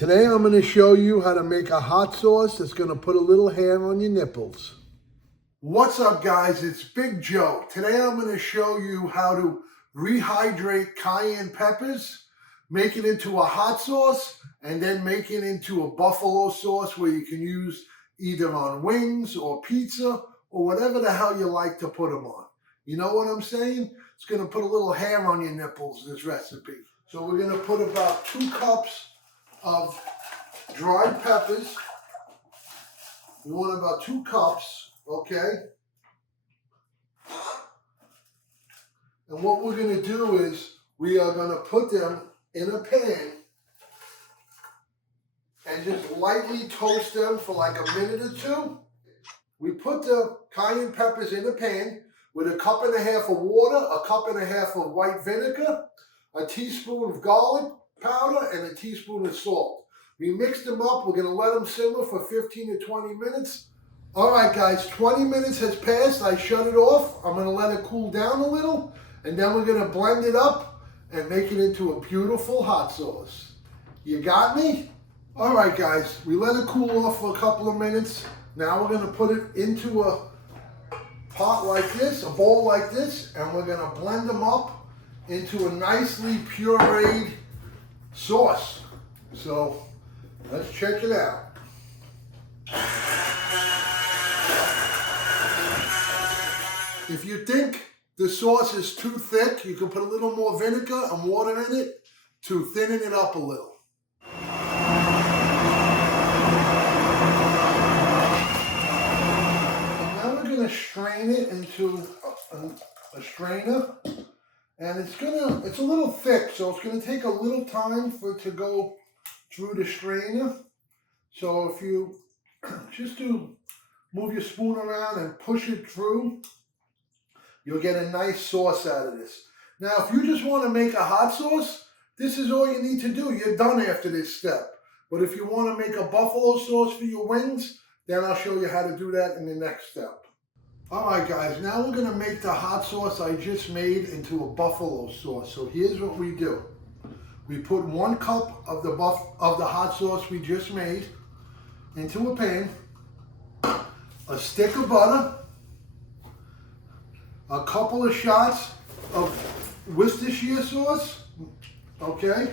Today I'm going to show you how to make a hot sauce that's going to put a little hair on your nipples. What's up guys, it's Big Joe. Today I'm going to show you how to rehydrate cayenne peppers, make it into a hot sauce, and then make it into a buffalo sauce where you can use either on wings or pizza or whatever the hell you like to put them on. You know what I'm saying? It's going to put a little hair on your nipples, this recipe. So we're going to put about 2 cups of dried peppers. We want about 2 cups, okay? And what we're going to do is we are going to put them in a pan and just lightly toast them for like a minute or 2. We put the cayenne peppers in a pan with 1.5 cups of water, 1.5 cups of white vinegar, a teaspoon of garlic powder, and a teaspoon of salt. We mix them up. We're going to let them simmer for 15 to 20 minutes. All right, guys, 20 minutes has passed. I shut it off. I'm going to let it cool down a little, and then we're going to blend it up and make it into a beautiful hot sauce. You got me? All right, guys, we let it cool off for a couple of minutes. Now we're going to put it into a pot like this, a bowl like this, and we're going to blend them up into a nicely pureed sauce. So let's check it out. If you think the sauce is too thick, you can put a little more vinegar and water in it to thinning it up a little. Now we're going to strain it into a strainer. And it's a little thick, so it's gonna take a little time for it to go through the strainer. So if you just move your spoon around and push it through, you'll get a nice sauce out of this. Now, if you just want to make a hot sauce, this is all you need to do. You're done after this step. But if you want to make a buffalo sauce for your wings, then I'll show you how to do that in the next step. All right, guys, now we're gonna make the hot sauce I just made into a buffalo sauce. So here's what we do. We put 1 cup of the hot sauce we just made into a pan, a stick of butter, a couple of shots of Worcestershire sauce, okay,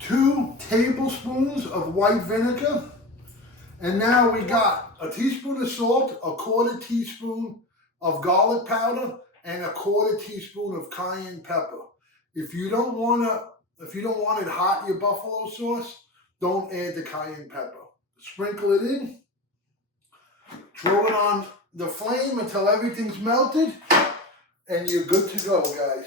2 tablespoons of white vinegar, and now we got a teaspoon of salt, 1/4 teaspoon of garlic powder, and 1/4 teaspoon of cayenne pepper. If you don't want it hot, your buffalo sauce, don't add the cayenne pepper. Sprinkle it in, throw it on the flame until everything's melted, and you're good to go, guys.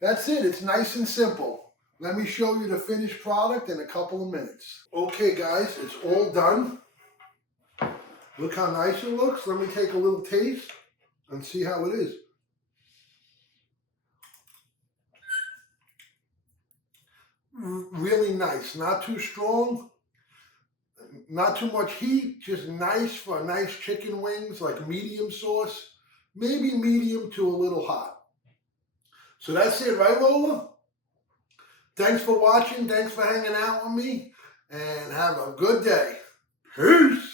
That's it. It's nice and simple. Let me show you the finished product in a couple of minutes. Okay, guys, it's all done. Look how nice it looks. Let me take a little taste and see how it is. Really nice. Not too strong, not too much heat, just nice for nice chicken wings, like medium sauce, maybe medium to a little hot. So that's it, right, Lola? Thanks for watching. Thanks for hanging out with me. And have a good day. Peace.